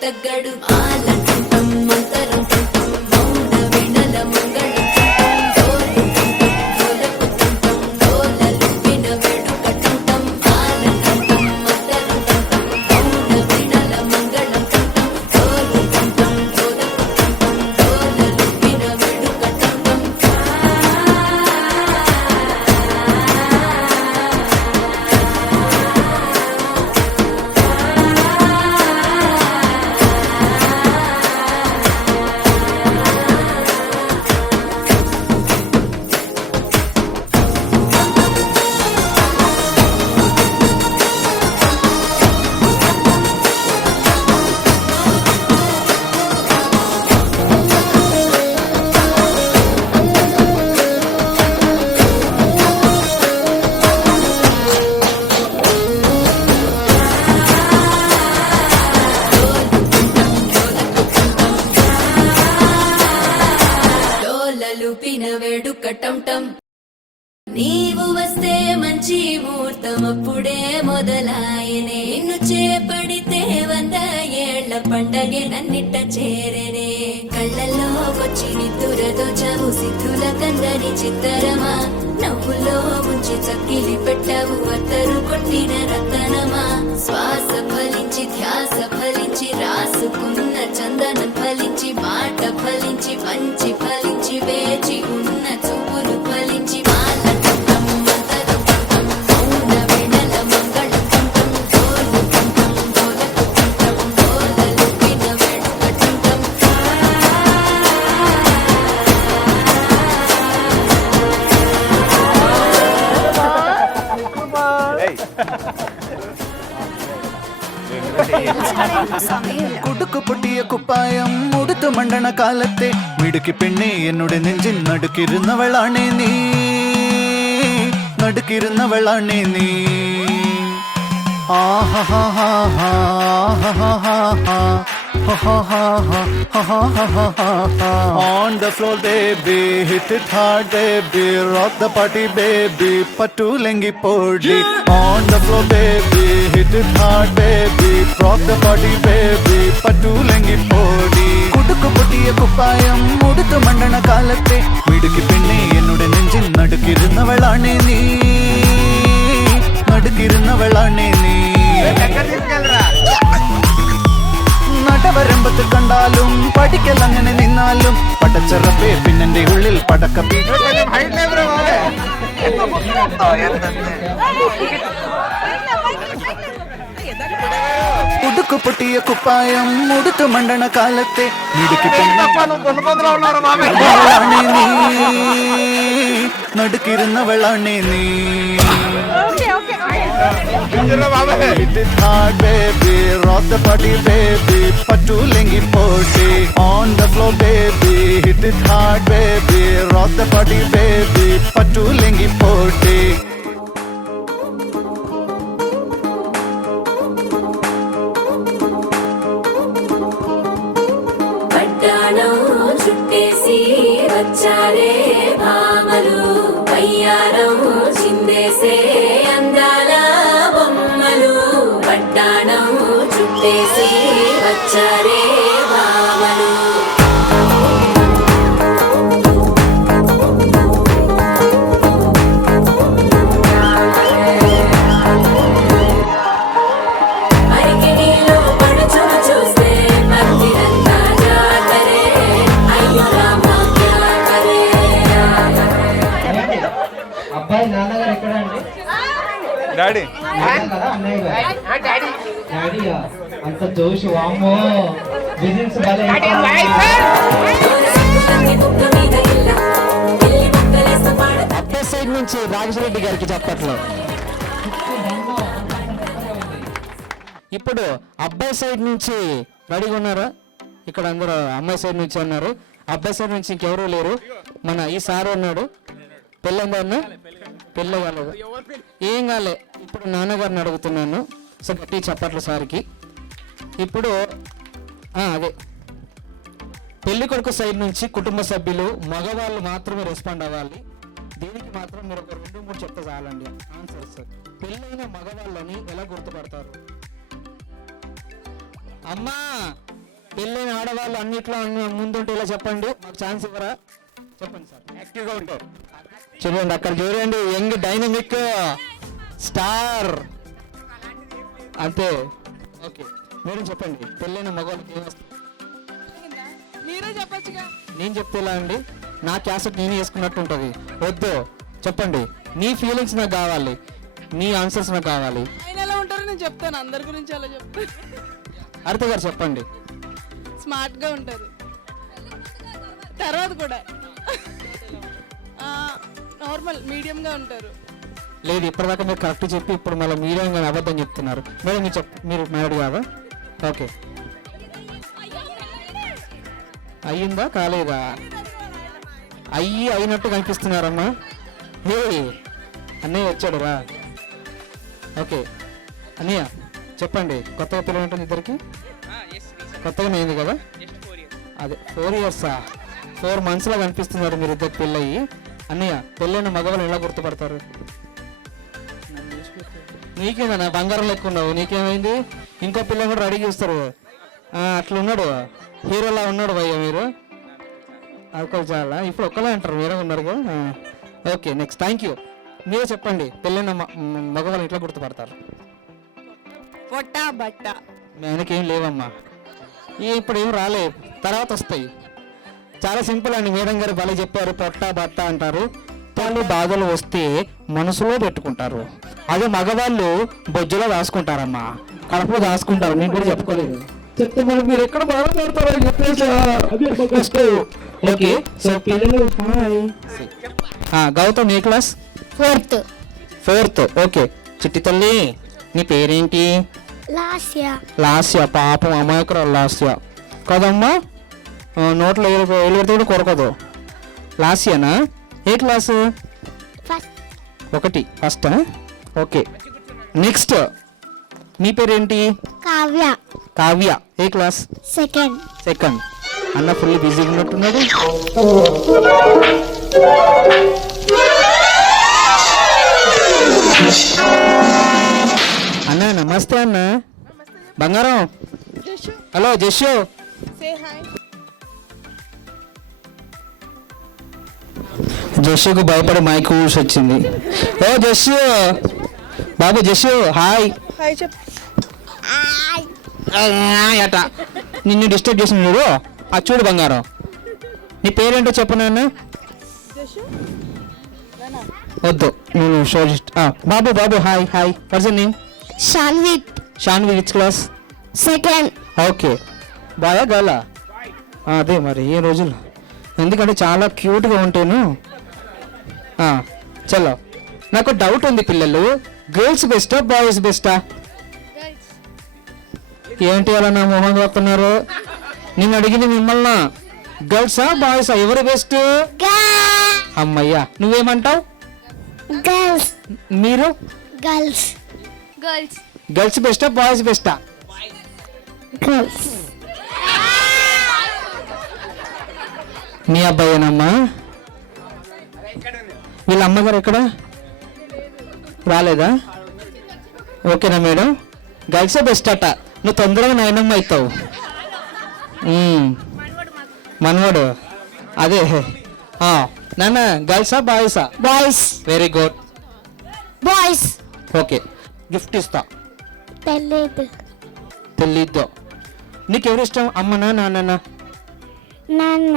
తగ్గడు ఆలంటం మంతరం మౌన వినల మంగళం మంచి ముహూర్తం అప్పుడే మొదలాయనే నిన్ను చేపడితే 100 ఏళ్ల పండగే నన్నిట్ట చేరనే కళ్ళల్లో వచ్చి నిద్దురదోచావు సిద్ధుల కందని చిత్తరమా నవ్వులో ముంచి చక్కిలి పెట్టావు అత్తరు కొట్టిన రతనమా శ్వాస ఫలించి ధ్యాస ఫలించి రాసుకున్న చందనం ఫలించి మాట ఫలించి మంచి ఫలించి వేచి ఉన్న చూపులు ఫలించి మాల కంఠం మంతరం కంఠం మౌన వెనల మంగళం కంఠం డోలు కంఠం డోలకు కంఠం డోలలు విన వెనుక కంఠం കുടുക്കു പൊട്ടിയ കുപ്പായം മുടുത്തു മണ്ടണ കാലത്തെ മിടുക്കി പെണ്ണെ എന്നോട് നെഞ്ചിൽ നടുക്കിരുന്നവളാണേ നീ നടുക്കിരുന്നവളാണേ നീ On the floor baby, hit it hard baby, rock the party baby, pattu lengi podi. On the floor baby, hit it hard baby, rock the party baby, pattu lengi podi. Kudukku pottiya kuppayam muduthu mandana kaalatte midukki penne ennude nenjil nadukirunnavalane nee nadukirunnavalane nee നടവരമ്പത്ത് കണ്ടാലും പഠിക്കൽ അങ്ങനെ നിന്നാലും പടച്ചറപ്പേ പിന്നെന്റെ ഉള്ളിൽ പടക്കപ്പി ഉടുക്കു പൊട്ടിയ കുപ്പായം ഉടുത്തു മണ്ടണ കാലത്തെ മിടുക്കി പെണ്ണാണേ നീ നടുക്കിരുന്നവളാണേ നീ Hit it hard baby, rock the party baby, pattu lengi podi. On the floor baby, hit it hard baby, rock the party baby, pattu lengi podi. పట్టాణం చుట్టేసి వచ్చారే భామలు వయ్యారం చిందేసే అందాల బొమ్మలు పట్టాణం చుట్టేసి వచ్చారే భామలు అరికిణీలో పడుచును చూస్తే భక్తిరంతా జాతరే అయ్యో రామా క్యా కరే అబ్బాయి నాన్నగారు ఎక్కడ అండి డాడీ కదా అన్నయ్య గారు డాడీయా అంత జోష్ వామ్మో బిజినెస్ భలే అబ్బాయి సైడ్ నుంచి రాజశేఖరెడ్డి గారికి చెప్పట్లో ఇప్పుడు అబ్బాయి సైడ్ నుంచి రెడీగా ఉన్నారా? ఇక్కడ అందరూ అమ్మాయి సైడ్ నుంచి ఉన్నారు. అబ్బాయి సైడ్ నుంచి ఇంకెవరూ లేరు. మన ఈ సార్ ఉన్నాడు. పెళ్ళైందా అన్న? పెళ్ళి కాలేదు. ఏం కాలే. ఇప్పుడు నాన్నగారిని అడుగుతున్నాను. సో గట్టి చప్పట్లు సార్కి. ఇప్పుడు అదే పెళ్లి కొడుకు సైడ్ నుంచి కుటుంబ సభ్యులు మగవాళ్ళు మాత్రమే రెస్పాండ్ అవ్వాలి. దీనికి మాత్రం మీరు ఒక 2-3 చెప్తే చాలండి ఆన్సర్స్. పెళ్ళైన మగవాళ్ళని ఎలా గుర్తుపడతారు? అమ్మా పెళ్ళైన ఆడవాళ్ళు అన్నిట్లో ముందుంటే ఇలా చెప్పండి. మాకు ఛాన్స్ ఇవ్వరా? చెప్పండి సార్. యాక్టివ్గా ఉంటారు. చూడండి అక్కడ చూడండి, యంగ్ డైనమిక్ స్టార్ అంతే. ఓకే మీరు చెప్పండి, పెళ్ళైన మగవాళ్ళకి ఏం వస్తుంది? మీరే చెప్పొచ్చుగా. నేను చెప్తే ఎలా అండి? నా క్యాసెట్ నేనే వేసుకున్నట్టు ఉంటుంది. వద్దు చెప్పండి, నీ ఫీలింగ్స్ నాకు కావాలి, నీ ఆన్సర్స్ నాకు కావాలి. ఆయన ఎలా ఉంటారో నేను చెప్తాను, అందరి గురించి అలా చెప్తాను. అర్థ గారు చెప్పండి. స్మార్ట్ గా ఉంటారు, తర్వాత కూడా నార్మల్ మీడియం గా ఉంటారు. లేదు ఇప్పటిదాకా మీరు కరెక్ట్ చెప్పి ఇప్పుడు మళ్ళీ మీడియంగా అబద్ధం చెప్తున్నారు. మేడం మీరు మీరు మ్యారీడ్ కాదా? ఓకే అయ్యిందా కాలేదా? అయినట్టు కనిపిస్తున్నారమ్మా. హే అన్నయ్య వచ్చాడు రా. ఓకే అన్నయ్య చెప్పండి, కొత్తగా పిల్లలు ఉంటుంది ఇద్దరికి? కొత్తగా అయింది కదా? అదే 4 years 4 months కనిపిస్తున్నారు మీరు ఇద్దరు పెళ్ళయి. అన్నయ్య పెళ్ళైన మగవాళ్ళు ఎలా గుర్తుపడతారు? నీకేనా బంగారం లెక్క ఉన్నావు, నీకేమైంది? ఇంకో పిల్లలు కూడా రెడీ చేస్తారు. అట్లా ఉన్నాడు, హీరోలా ఉన్నాడు భయ్య మీరు. అది చాలా ఇప్పుడు ఒక్కలా అంటారు, మీరే ఉన్నారుగా. Okay next, thank you. మీరే చెప్పండి, పెళ్ళైన మగవాళ్ళు ఇట్లా గుర్తుపడతారు? పొట్ట బట్ట. ఆయనకేం లేవమ్మా, ఇప్పుడు ఏం రాలే, తర్వాత వస్తాయి. చాలా సింపుల్ అండి, మేడం గారు భలే చెప్పారు. పొట్ట బట్ట అంటారు. వాళ్ళు బాధలు వస్తే మనసులో పెట్టుకుంటారు, అదే మగవాళ్ళు బొజ్జులో దాచుకుంటారమ్మా, కడుపులో దాచుకుంటారు. నేను కూడా చెప్పుకోలేదు, చెప్తే మరి మీరు ఎక్కడ బాధపడతారో చెప్పేసి. ఓకే సో పిల్లలు, గౌతమ్ ఏ క్లాస్? ఫోర్త్. ఓకే చిట్టి తల్లి, నీ పేరేంటి? లాస్య. పాపం అమాయకురాలు లాస్య కదమ్మా, నోట్లో ఏలు పెడితే కూడా కొరకదు. లాస్యనా? ఏ క్లాసు? 1 ఫస్ట్. ఓకే నెక్స్ట్, మీ పేరేంటి? కావ్య. ఏ క్లాస్? సెకండ్. అన్న ఫుల్ బిజీగా ఉన్నట్టున్నాడు. అన్న నమస్తే అన్న. బంగారం. హలో జస్సు. జస్సుకు భయపడి మైక్ ఊసి వచ్చింది. ఓ జస్సు బాబు, జస్సు హాయ్. అట నిన్ను డిస్టర్బ్ చేసిన చూడు. చూడు బంగారం, నీ పేరేంటో చెప్పు నాన్న. వద్దు నేను show. Babu hi. What's your name? Shanvi. Which class? Second. Okay బాగా గర్లా? అదే మరి ఏ రోజులు, ఎందుకంటే చాలా క్యూట్గా ఉంటాను. చలో, నాకు డౌట్ ఉంది పిల్లలు, గర్ల్స్ బెస్టా బాయ్స్ బెస్టా? ఏంటి అలా నా మొహం చెప్తున్నారు? నేను అడిగింది మిమ్మల్ని, గర్ల్సా బాయ్సా, ఎవరు బెస్ట్? అమ్మయ్యా, నువ్వేమంటావు? మీరు? గర్ల్స్ బెస్టా బాయ్స్ బెస్టా? మీ అబ్బాయేనమ్మా? వీళ్ళ అమ్మగారు ఎక్కడ? రాలేదా? ఓకేనా మేడం, గర్ల్సే బెస్ట్ అట. నువ్వు తొందరగా నాయనమ్మ అవుతావు. మనవాడు అదే. నాన్న గర్ల్సా బాయ్సా? Boys. Very good. Boys. Okay gift ఇస్తా. తెలీదు. నీకెవరు ఇష్టం, అమ్మనా నాన్న? నాన్న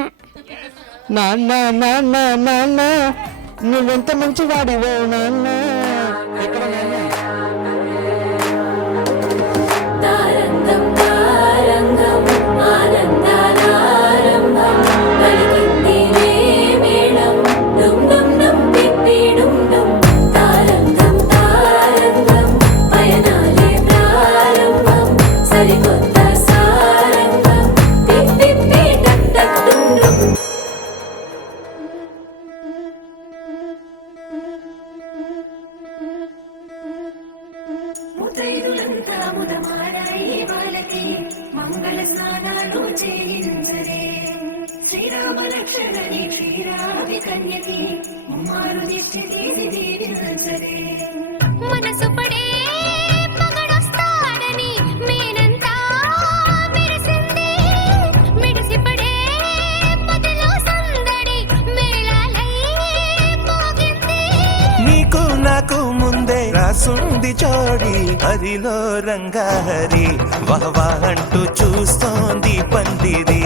నువ్వెంత మంచి వాడివో నాన్న. ఎక్కడ నాన్న? తారంగం తారంగం ఆనందానారంభం పలికింది రే మేళం డుమ్ డుమ్ డుమ్ పిప్పి డుమ్ డుమ్. తారంగం తారంగం పయనాలే ప్రారంభం సరికొత్త సారంగం పిప్పి టక్ టక్ డుమ్ డుమ్. ముత్తైదులంతా ముదమాడాయి వాళ్ళకి మంగళ స్నానాలు చేయించరే. శ్రీరామ లక్ష్మణని క్షీరాది కన్యకి ముమ్మారు దీక్ష తీసి దీవించరే. మనసు పడే మగడొస్తాడని మేనంతా మెరిసింది. మెడిసి పడే మదిలో సందడి మేళాలై మోగింది. నీకు నాకు ముందే రాసుంది జోడి, హరిలో రంగాహరి వహవా అంటూ చూస్తోంది పందిరి.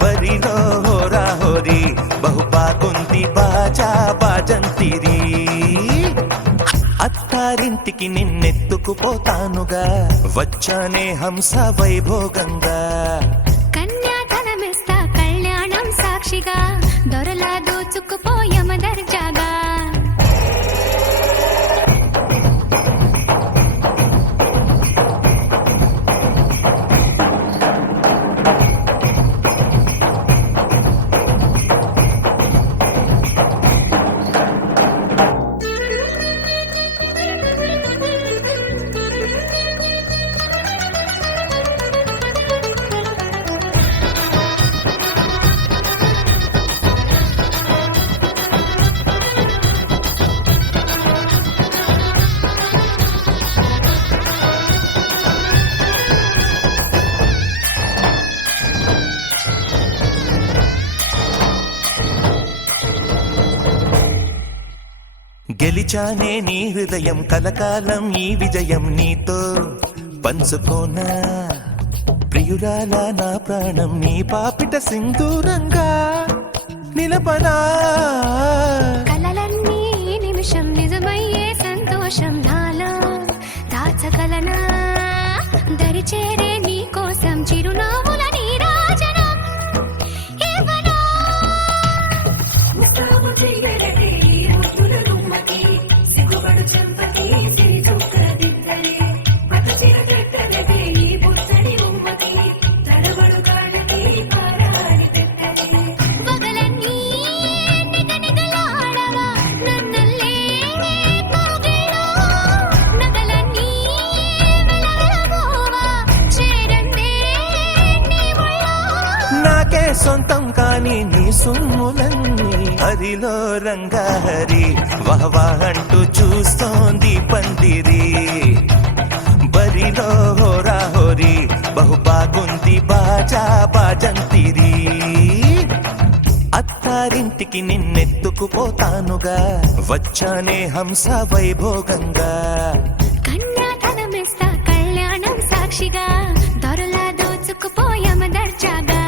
బరిలో హోరాహోరి బహుబాగుంది బాజా బాజంతిరి. అత్తారింటికి నిన్నెత్తుకుపోతానుగా, వచ్చానే హంస వైభోగంగా. కన్యాధనమిస్తా కళ్యాణం సాక్షిగా, దొరలా దోచుకుపోయమ దర్జాగా. గెలిచానే నీ హృదయం కలకాలం ఈ విజయం నీతో పంచుకోనా ప్రియురాలా నా ప్రాణం నీ పాపిట సింధూరంగా నిలపనా కలలన్నీ నిమిషం నిజమయ్యే సంతోషం నాలో దాచగలనా దరిచేరే నీ కోసం చిరునవ్వుల నీరాజనం ఇవ్వనా పగలన్నీ నిగనిగలాడవా నన్నల్లే కౌగిలో నగలన్నీ వెలవెలబోవా చేరందే నీ ఒళ్ళో నాకే సొంతం కాని నీ సొమ్ములన్నీ హరిలో రంగాహరి వహవా అంటూ చూస్తోంది పందిరి బరిలో హోరా హోరి బహు బాగుంది బాజా బాజంతిరి అత్తారింటికి నిన్నెత్తుకుపోతానుగా వచ్చానే హంస వైభోగంగా కన్యాధనమిస్తా కళ్యాణం సాక్షిగా దొరలా దోచుకుపోయామ దర్జాగా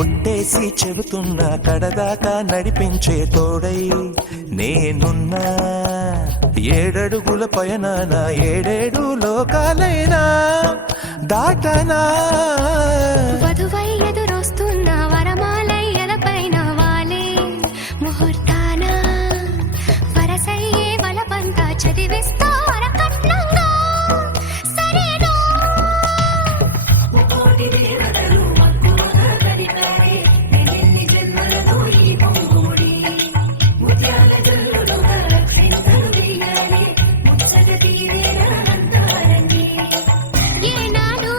ఒట్టేసి చెబుతున్నా కడదాకా నడిపించే తోడై నేనున్నా ఏడడుగుల పయనాన ఏడేడు లోకాలైనా దాటనా వధువై ఎదురొస్తున్న వరమాలయ్యలపైన వాలే ముహూర్తాన వరసయ్యే వలపంతా చదివిస్తా వరకట్నంగా సరేనా ఏనాడు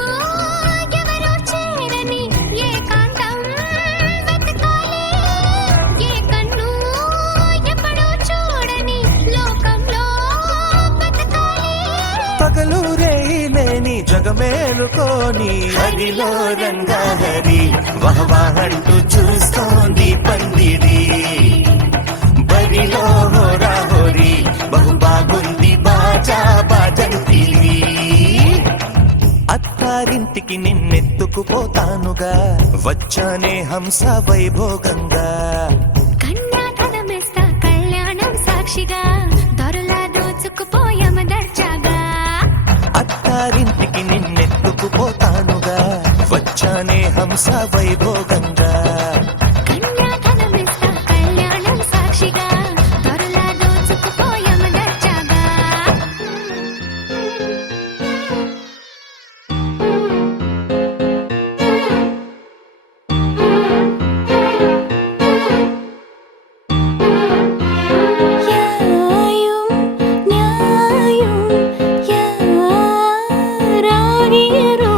ఎవరో చేరని ఏకాంతం వెతకాలి ఏ కన్ను ఎప్పుడూ చూడని లోకంలో బతకాలి పగలు రేయిలేని జగమేలుకోని హరిలో రంగాహరి వహవా అంటూ చూస్తోంది పందిరి బరిలో హోరా హోరి బహు బాగుంది బాజా బాజంతిరి అత్తారింటికి నిన్నెత్తుకుపోతానుగా వచ్చానే హంస వైభోగంగా కన్యాధనమిస్తా కళ్యాణం సాక్షిగా దొరలా దోచుకుపోయామ దర్జాగా అత్తారింటికి నిన్నెత్తుకుపోతానుగా వచ్చానే హంస వైభోగంగా కన్యాధనమిస్తా కళ్యాణం సాక్షిగా దొరలా దోచుకుపోయామ దర్జాగా ന്യായം യാരാകിയരോ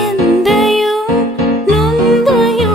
എന്തെയും നൊന്തയും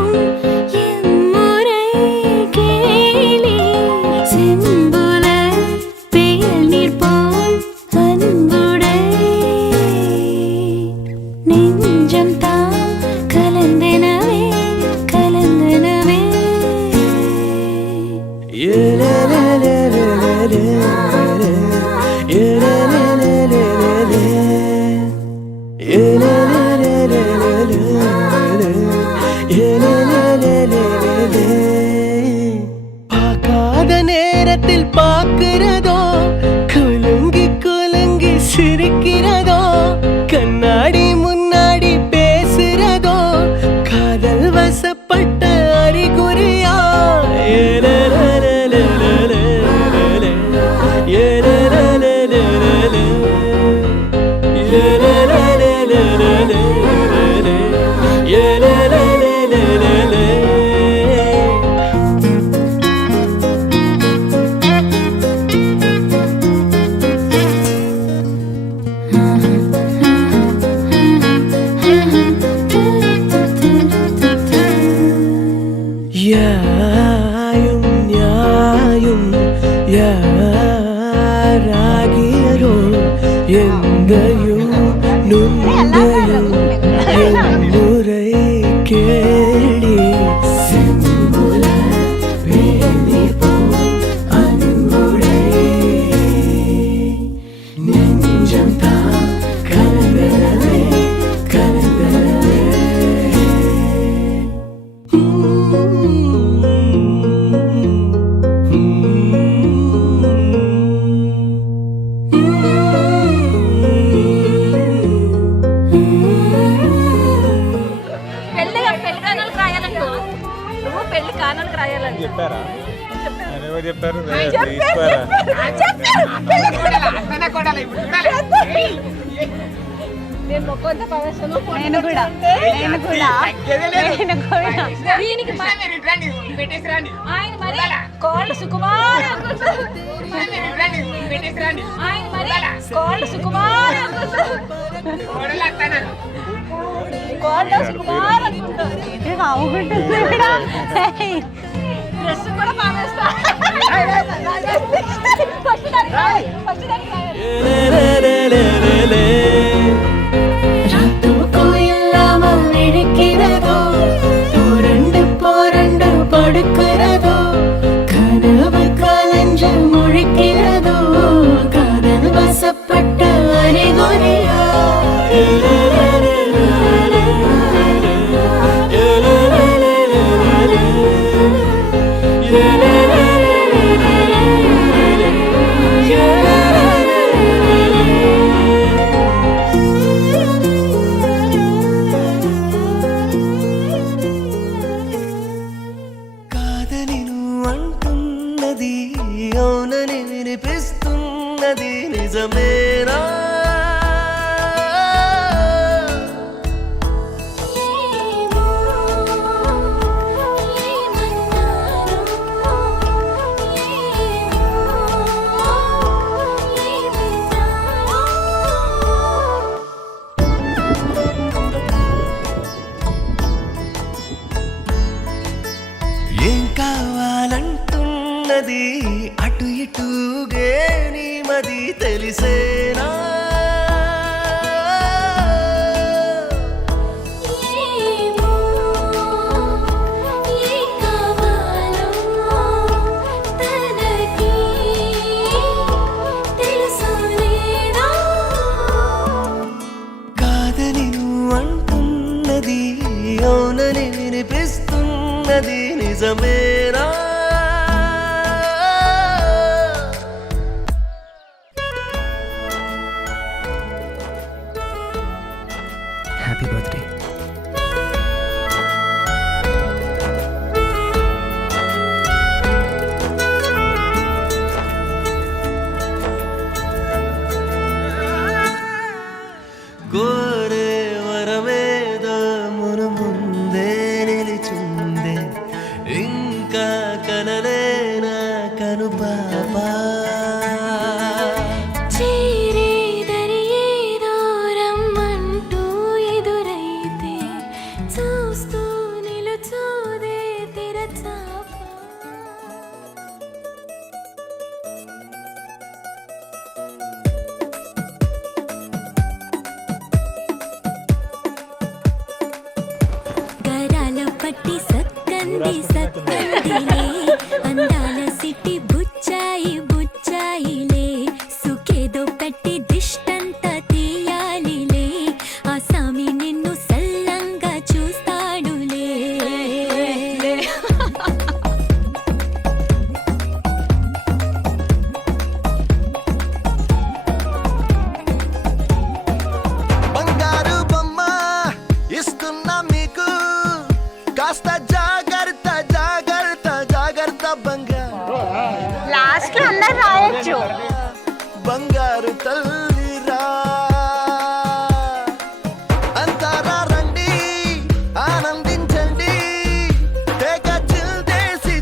யாயும் நியாயும் யாராகியரோ எந்தையும் நுந்தையும் என் முறை கேளி சிங்குல வேலி போல் அன்புடை நெஞ்சம் தான் கலந்தரவே கலந்தரவே పెళ్లి కానులకు రాయాలంట నువ్వు పెళ్లి కానులకు రాయాలంట చెప్పారా చెప్పారు నేను మొక్కంత పవేశను నేను కూడా దీనికి ఆయన మరి కోళ్ళ సుకుమార్ ఆయన మరి కోళ్ళ సుకుమార్ కోళ్ళ సుకుమార్ అనుకుంటారు డ్రెస్ కూడా పావేస్తా ఫస్ట్ ராத்தும் கோயில்லாமல் இழுக்கிறதோ புரண்டு புரண்டு படுக்கிறதோ கனவு கலஞ்சு முழிக்கிறதோ காதல் வசப்பட்ட அறிகுறியா కాదని నువ్వు అంటున్నది అవునని వినిపిస్తున్నది నిజమేనా ఏమో ఏమన్నారో ఏం కావాలంటున్నది అటు ఇటుగే నీ మది తెలిసేనా ఏమో ఏం కావాలో తనకి తెలుసో లేదో కాదని నువ్వు అంటున్నది అవునని వినిపిస్తున్నది నిజమేనా హ్యాపీ బర్త్డే కోరే వరమేదో మును ముందే నిలిచుందే ఇంకా కలలేనా కను పాపా చేరేదరి ఏదో రమ్మంటూ ఎదురైతే చూస్తూ నిలుచోదే తెరచాప గరాల పట్టి సక్కంది సక్కందిలే అందాల సిట్టి బుచ్చాయి బుచ్చాయిలే సుఖేదో పెట్టి దిష్టంతా తీయాలిలే ఆ సామి నిన్ను సల్లంగా చూస్తాడులే బంగారు బొమ్మ ఇస్తున్నా మీకు కాస్త జాగ్రత్త జాగ్రత్త జాగ్రత్త బంగారు లాస్ట్ లో అందరు రాయొచ్చు బంగారు తల్లిరా అంతారా రండి ఆనందించండి తెగ చిల్దేసి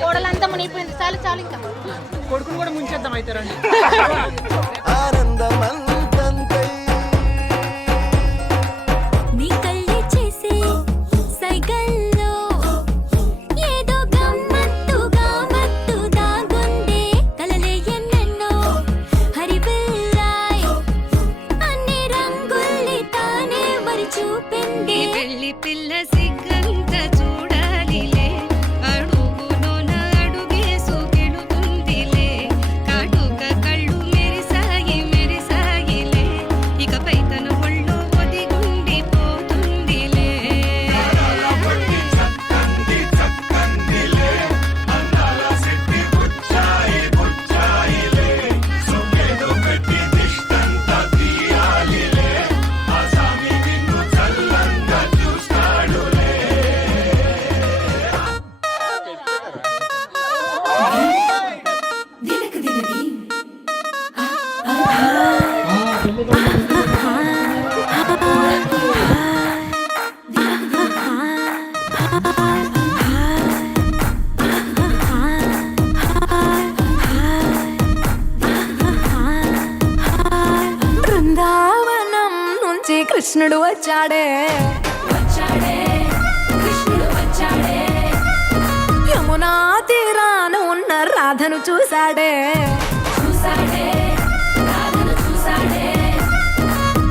గోడలంతా మునిగిపోయింది చాలు చాలు ఇంకా కొడుకుని కూడా ముంచేద్దాం అయితే రండి ఆనందమంతంతై నీ కళ్ళే చేసే సైగల్లో కృష్ణుడు వచ్చాడే యమునా తీరాన ఉన్న రాధను చూశాడే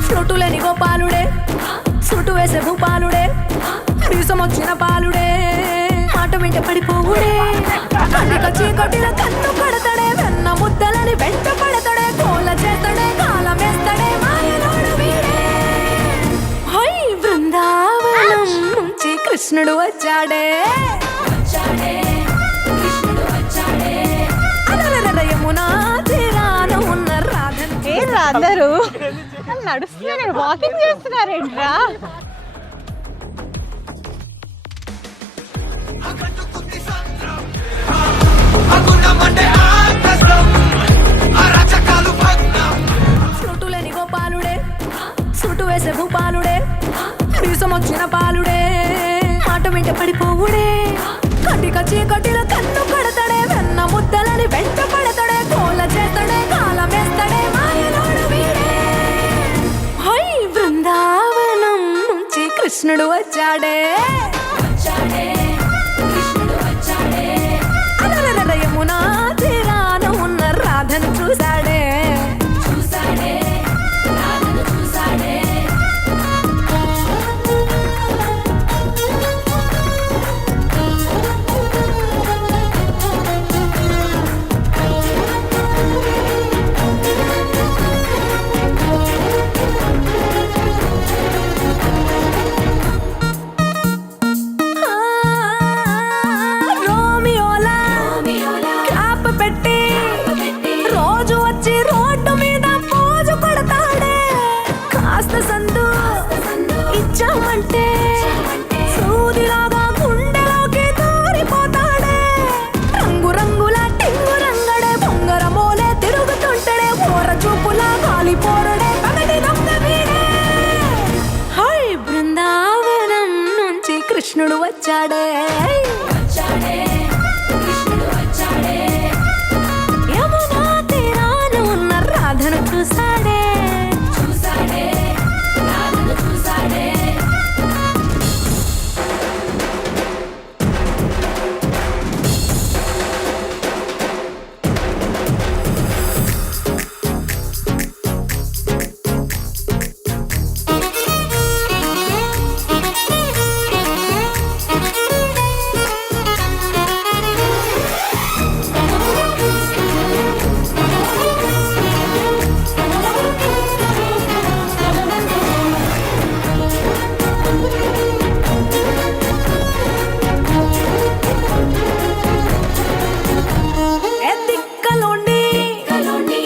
ఫ్లూటులేని గోపాలుడే సుటు వేసే భూపాలుడే మీసం వచ్చిన పాలుడే మాట వెంట పడిపోవుడే కటిక చీకటిలో కన్ను పడతాడే వెన్న ముద్దలని వెంట పడతాడే కోల చేస్తాడే కాలం వేస్తాడే మాయలోడు వీడే హై బృందావనం నుంచి కృష్ణుడు వచ్చాడే అలరర యమునా తీరాన ఉన్న రాధను ఏంట్రా అందరూ నడుస్తున్నారు వాకింగ్ చేస్తున్నారేంట్రా ఫ్లూటులేని గోపాలుడే సుటు వేసే భూపాలుడే మీసం వచ్చిన పాలుడే మాట వెంట పడిపోవుడే కటిక చీకటిలో కన్ను పడతాడే వెన్న ముద్దలని వెంట పడతాడే కోల చేస్తాడే కాలం వేస్తాడే మాయలోడు వీడే హై బృందావనం నుంచి కృష్ణుడు వచ్చాడే అలరర యమునా తీరాన ఉన్న రాధను చూశాడే రోమియోలా క్లాప్ పెట్టి రోజు వచ్చి రోడ్డు మీద పోజు కొడతాడే కాస్త సందు ఇచ్చామంటే సూదిలాగా గుండెలోకి దూరిపోతాడే రంగు రంగుల టింగు రంగడే బొంగరమోలే తిరుగుతుంటాడే ఓర చూపులా కాలిపోరడే పగటి దొంగ వీడే హై బృందావనం నుంచి కృష్ణుడు వచ్చాడే యమునా తీరాన ఉన్న రాధను చూశాడే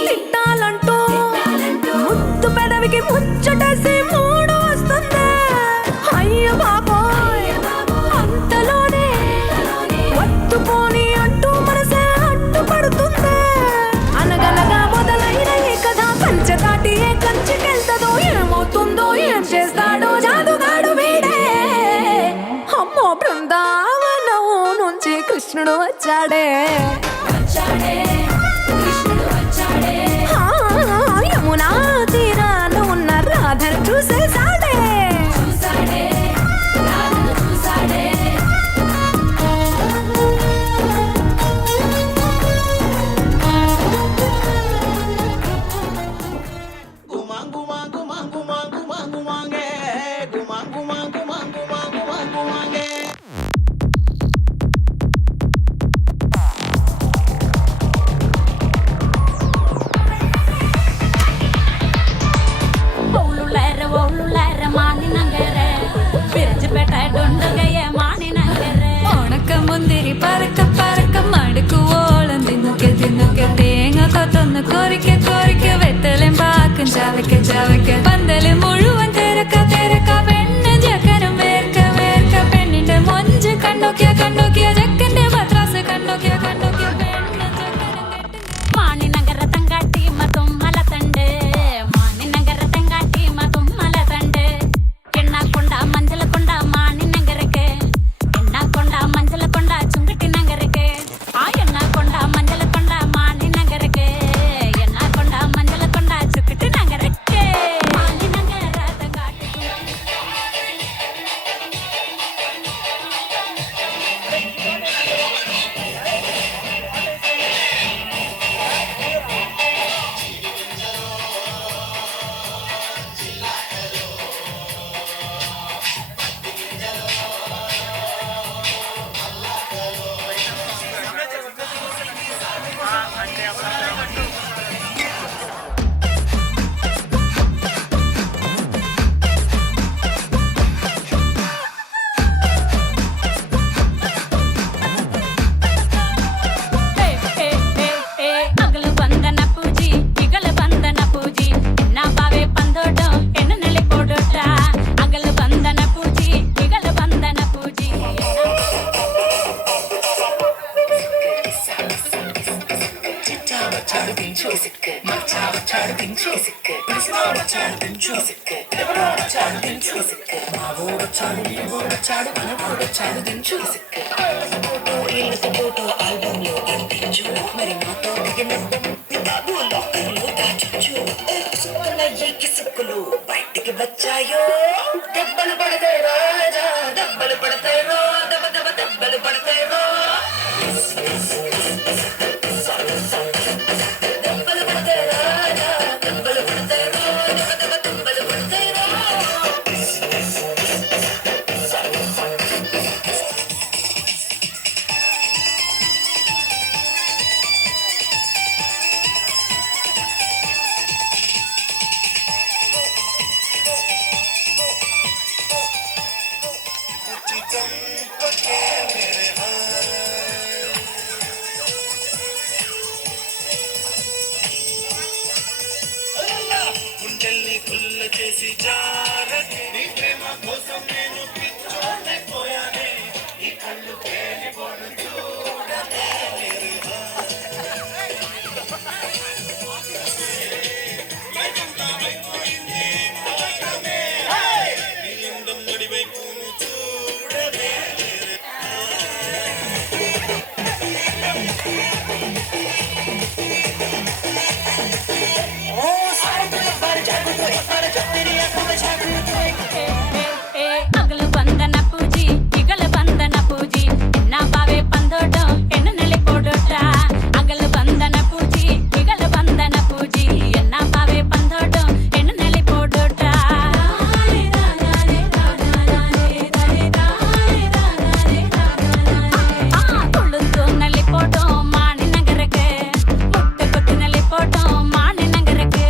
తిట్టాలంటూ ముద్దు పెదవికి ముచ్చటేసి మూడు వస్తుంది అయ్య బాబోయ్ అంతలోనే వత్తుపోని అంటూ మనసే అడ్డుపడుతుంది అనగనగా మొదలైన ఈ కథ పంచదాటి ఏ కంచికెళ్తదో ఏమవుతుందో ఏం చేస్తాడో జాదుగాడు వీడే అమ్మో బృందావనం నుంచి కృష్ణుడు వచ్చాడే యమునా తీరాన ఉన్న రాధను చూసేసాడే முந்திரி பறக்க பறக்க மடுக்கு ஓളം தின்னுக்க தின்னுக்க தேங்காய் கொத்தொன்னு கொறிக்க கொறிக்க வெத்தலை பாக்கும் ஜாவைக்க ஜாவைக்க பந்தല് മുഴുവൻ തിരക്ക തിരക്ക പെണ്ണ് ജക്കനും വേർക്ക വേർക്ക പെണ്ണിന്റെ മൊഞ്ച് കണ്ടോക്കിയ കണ്ടോക്കിയ ജക്കന്റെ പത്രാസ് കണ്ടോക്കിയ കണ്ടോക്കിയ പെണ്ണ് ജക്കനും കെട്ടും മാണിനഗര തങ്കാട്ടി മതും മലതണ്ട് മാണിനഗര തങ്കാട്ടി മതും മലതണ്ട് എണ്ണാക്കൊണ്ട മഞ്ചലക്കൊണ്ട മാണിനഗരക്ക് എണ്ണാക്കൊണ്ട മഞ്ചലക്കൊണ്ട ചുങ്കട്ടി നഗരക്ക് ആ എണ്ണാക്കൊണ്ട മഞ്ചലക്കൊണ്ട മാണിനഗരക്ക് എണ്ണാക്കൊണ്ട മഞ്ചലക്കൊണ്ട ചുക്കട്ടി നഗരക്ക് മാണിനഗര തങ്കാട്ടി బయటికి వచ్చాయో దెబ్బలు పడతాయి రాజా దెబ్బలు పడతాయి రో దెబ్బ దెబ్బ దెబ్బలు పడతాయి రో దెబ్బలు పడతాయి రాజా దెబ్బలు పడతాయి రో దెబ్బ దెబ్బ దెబ్బలు పడతాయి రో గుండెల్ని గుల్ల చేసి జారని నీ ప్రేమ కోసం నేను పిచ్చోడైపోయానే ఈ కళ్ళు పేలిపోను చూడనే లైకంతా అయిపోయింది మాత్రమే నీ అందం నడివైపు చూడనే అగలు బందన పూజి ఇగల బందన పూజి ఎన్నా బావే పందోటం ఎన్న నెల పోడోట అగలు బందన పూజి ఇగల బందన పూజి ఎన్నా బావే పందోటం ఎన్న నెల పోడోట ತುಳುದು ನಲ್ಲಿ ಪೋಟೋ ಮಾಣಿ ನಗರಕ್ಕೆ ಮುಟ್ಟೆ ಕೊತ್ತು ನಲ್ಲಿ ಪೋಟೋ ಮಾಣಿ ನಗರಕ್ಕೆ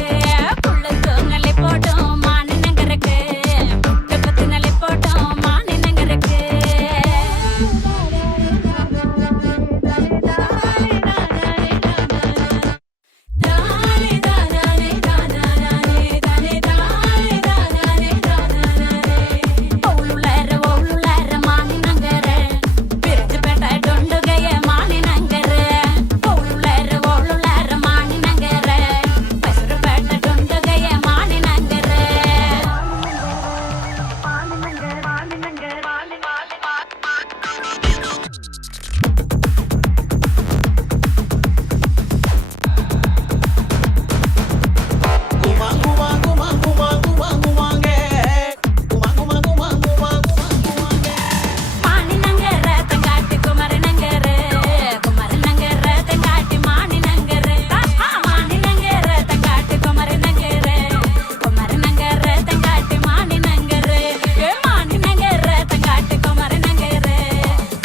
ತುಳುದು ನಲ್ಲಿ ಪೋಟೋ ಮಾಣಿ ನಗರಕ್ಕೆ ಮುಟ್ಟೆ ಕೊತ್ತು ನಲ್ಲಿ ಪೋಟೋ ಮಾಣಿ ನಗರಕ್ಕೆ ಓಳುಳರ ಮಾಣಿ ನಂಗರೆ ಬಿರ್ಜುಪೇಟ ಡೊಂಡುಗಯ್ಯ ಮಾಣಿ ನಂಗರೆ ಓಳುಳರ ಮಾಣಿ ನಂಗರೆ ಬಸರುಪೇಟ ಡೊಂಡುಗಯ್ಯ ಮಾಣಿ ನಂಗರೆ மாணி நங்கர தங்காட்டி குமர நங்கர குமர நங்கர தங்காட்டி மாணி நங்கர மாணி நங்கர தங்காட்டி குமர நங்கர குமர நங்கர தங்காட்டி மாணி நங்கர மாணி நங்கர தங்காட்டி குமர நங்கர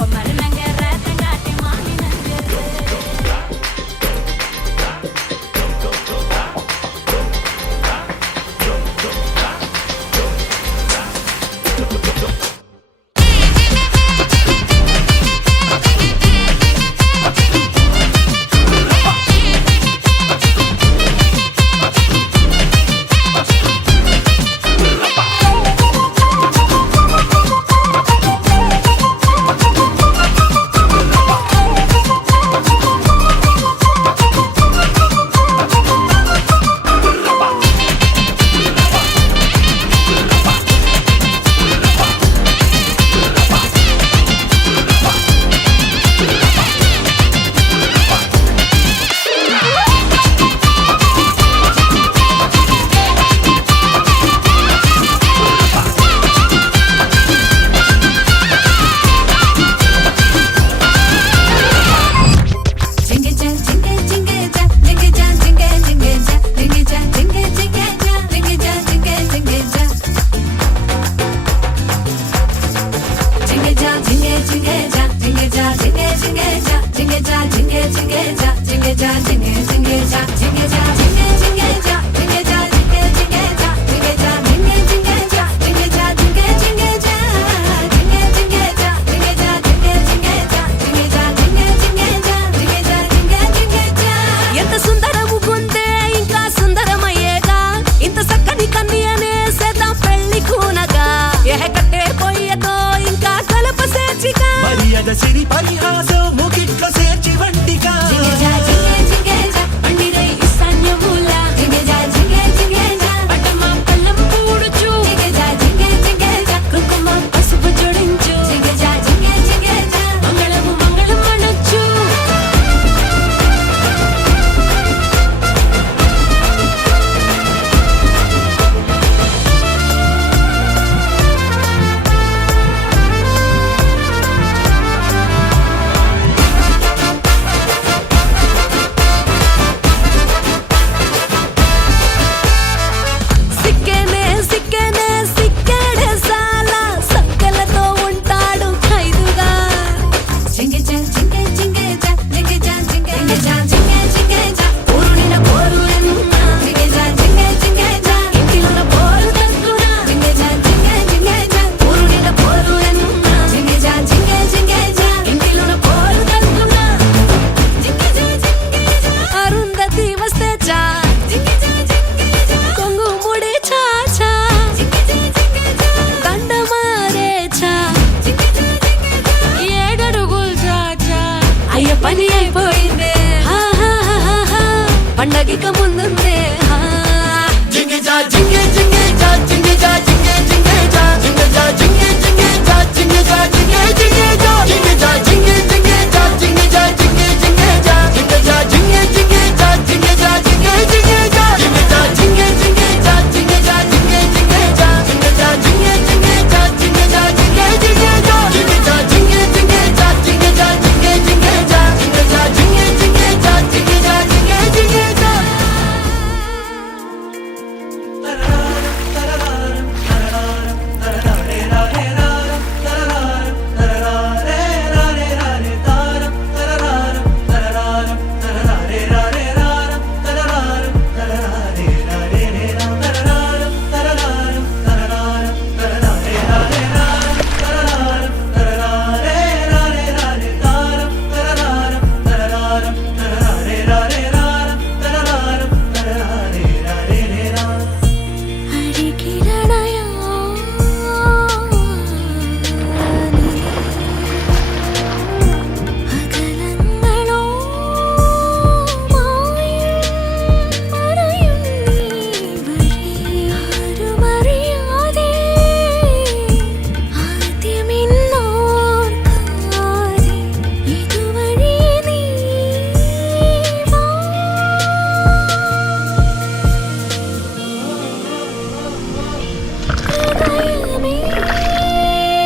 குமர நங்கர தங்காட்டி மாணி நங்கர ఎంత సుందరము గుందే ఇంకా సుందరమయ్యేగా ఇంత చక్కని కన్యనే సేద్దాం పెళ్లి కూనగా ఎహ కట్టే పోయేదో ఇంకా కలప సేర్చిగా మర్యాద సిరి పరిహాసం ముగిట్ల సేర్చి వంటిగా జింగే పని అయిపోయిందే పండగకి ముందుందే జింగి జా జింగి జింగి జా జింగి జా జింగి జింగి జా జింగి జా జింగి జింగి జా జింగి జా జింగి జింగి జా జింగి జా జింగి జింగి జా జింగి జా జింగి జింగి జా జింగి జా జింగి జింగి జా జింగి జా జింగి జింగి జా జింగి జా జింగి జింగి జా జింగి జా జింగి జింగి జా జింగి జా జింగి జింగి జా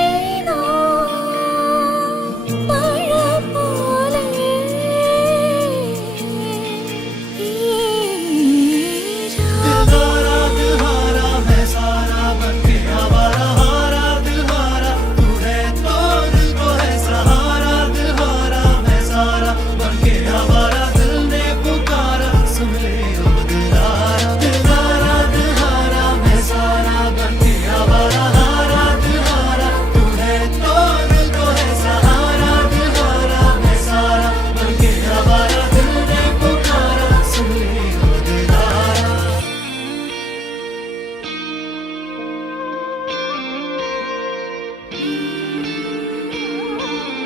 జింగి జా జింగి జింగి జా జింగి జా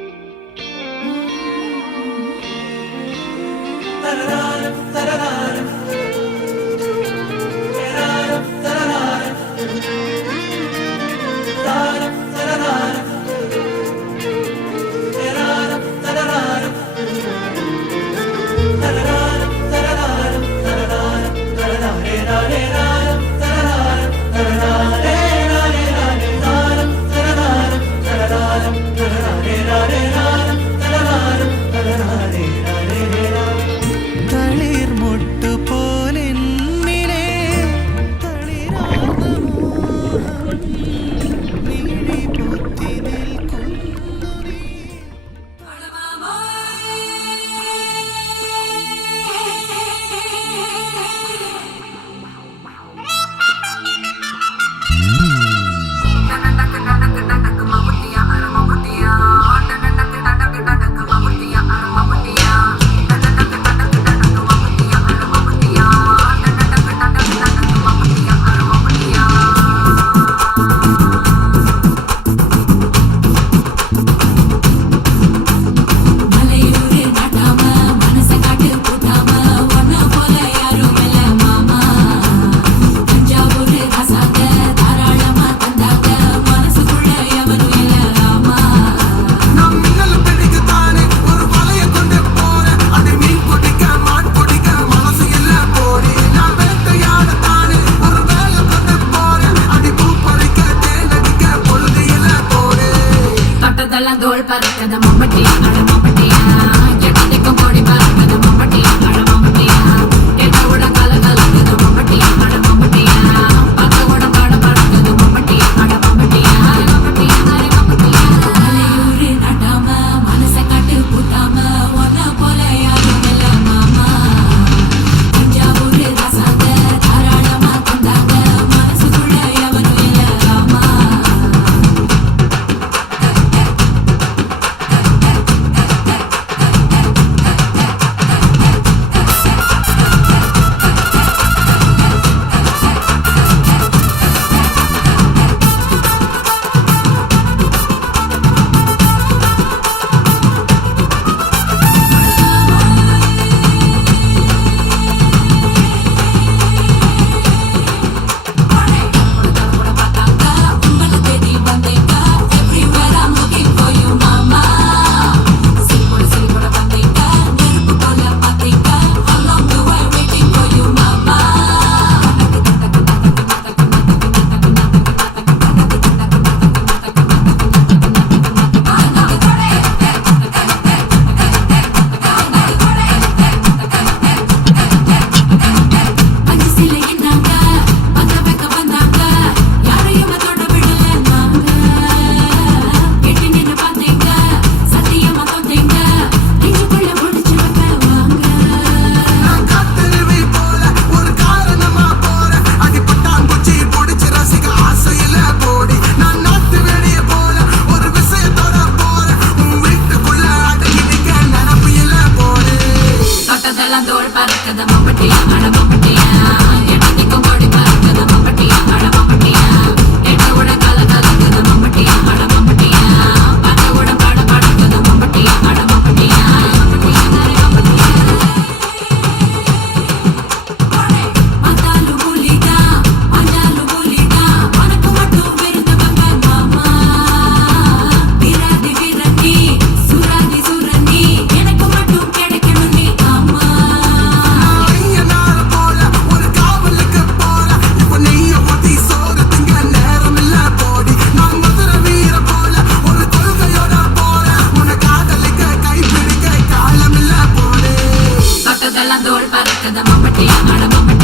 జింగి జింగి జా జింగి జా జింగి జింగి జా జింగి జా జింగి జింగి జా జింగి జా జింగి జింగి జా தொட்டதெல்லாம் தோல் பறக்குது மம்மட்டி அட மம்மட்டி